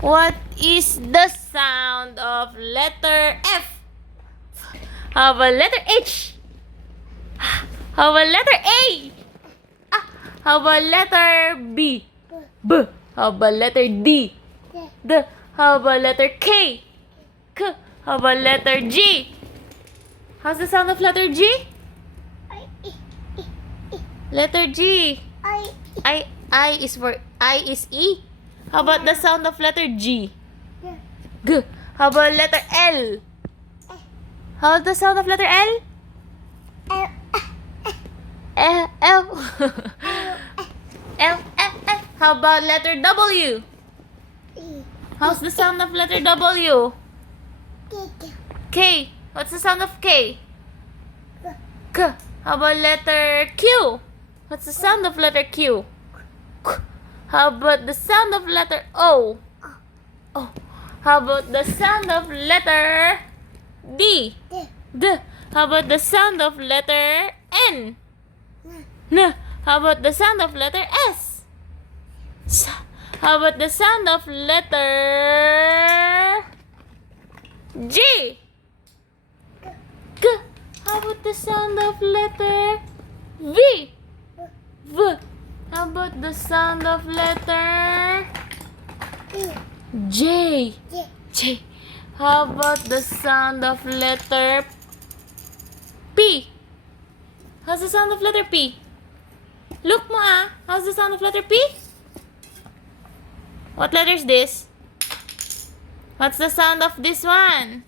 What is the sound of letter F? How about letter H? How about letter A? How about letter B? B. How about letter D? D. How about letter K? K. How about letter G? How's the sound of letter G? Letter G. I is for I is E. How about the sound of letter G? G. How about letter L? How's the sound of letter L? L. L. How about letter W? How's the sound of letter W? K. What's the sound of K? K. How about letter Q? What's the sound of letter Q? How about the sound of letter O? Oh. How about the sound of letter D? D. How about the sound of letter N? N. How about the sound of letter S? S. How about the sound of letter G? G. How about the sound of letter V? V. How about the sound of letter J? J. How about the sound of letter P? How's the sound of letter P? Look mo How's the sound of letter P? What letter is this? What's the sound of this one?